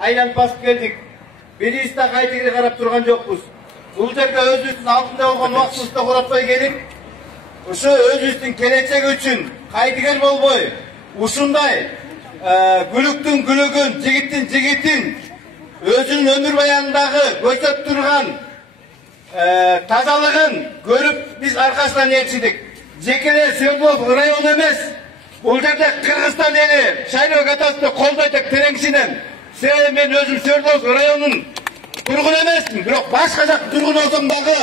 Aylanıp basıp geldik. Birisi de kayıtıgiri karap durgan jokpuz. Bul жерге өзүбүздүн алдында болгон убактыбызды куратпай келип, ошо өзүбүздүн келечеги үчүн кайдыгер болбой, ушундай күлүктүн күлүгүн, жигиттин жигитин өзүнүн өмүр баянындагы көрсөтүп турган тазалыгын көрүп биз аркасынан ээрчидик. Жекеле Свердлов району эмес, бул жерде Кыргызстан эли шайлоо катасында колдойт тереңсинен. Себеби мен өзүм Свердлов районунун тургун эмесмин, бирок башка жак тургун болсом дагы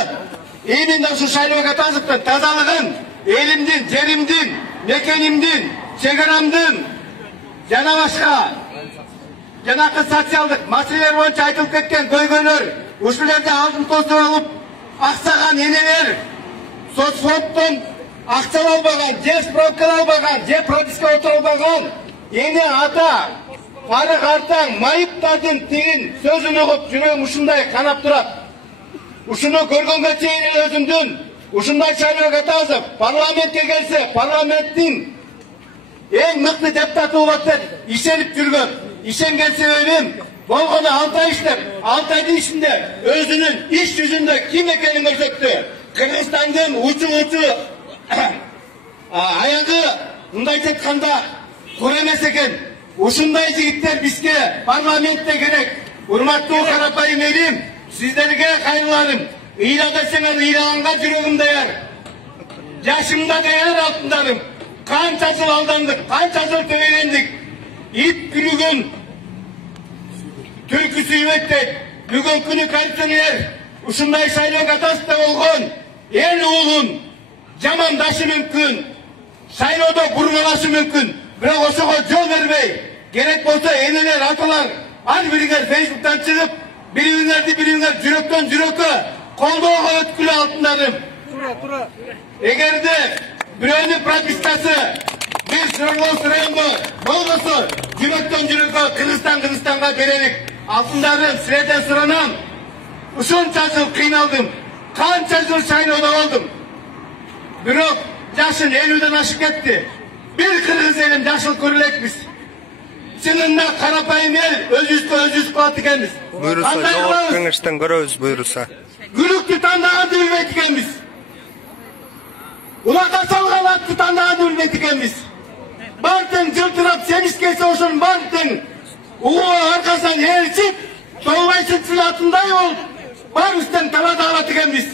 именно ушу шайлоо катасовдун тазалыгын, элимдин, жеримдин, мекенимдин, чегарамдын жана башка жанакы социалдык маселелер боюнча айтылып кеткен көйгөйлөр, ушулерди алдын тосуп алып, аксаган энелер соцфонддон акча албаган, же справка албаган, же прописка отура албаган эне ата Фары картаң майыптардын тигин сөзүн угуп жүрөгүм ушундай канап турат. Ушуну көргөнгө чейин өзүмдүн ушундай шайлоо катасып, парламентке келсе, парламенттин эң мыкты депутаты болот деп ишенип жүргөм. Ишенген себебим болгону 6 ай иштеп, 6 айдын ичинде өзүнүн иш жүзүндө ким экенин көрсөттү. Кыргызстандын учу аягы мындайча айтканда кур эмес экен. Ушундай жигиттер бизге парламентте керек. Урматтуу карапайым элим, сиздерге кайрыларым. Ыйла десеңер ыйлаганга жүрөгүм даяр. Жашымда даяр алтындарым. Канча жыл алдандык, канча жыл төбелендик. Ит күлүгөн түркү сүйбөйт дейт. Бүгүн күнү коррупционер ушундай шайлоо катасында болгон эл уулун жамандашы мүмкүн. Шайлоодо бурмалашы мүмкүн. Бирок ошого жол бербей, керек болсо энелер, аталар, ар бириңер Фейсбуктан чыгып, бириңер жүрөктөн жүрөккө колдоого өткүлө алтындарым. Эгерде бирөөнүн пропискасы бир Свердлов районунда болбосо, жүрөктөн жүрөккө Кыргызстанга берелик. Алтындарым, силерден суранам. Ушунча жыл кыйналдым, канча жыл шайлоодо болдум. Бирок жашым 50ден ашып кетти. Bir Kırgız elim yaşıl körüлекпиз. Чынында карапайым эл өзүбүз кылат экенбиз. Буйруса, жогорку кеңештен көрөбүз буйруса. Күлүктү тандаганды билбейт экенбиз. Улакка салган атты тандаганды билбейт экенбиз. Бартын жылтырап семиз келсе ошонун бартын угуга аркасынан ээрчип, толбайсың сылатындай болуп, барыбыздан талата алат экенбиз.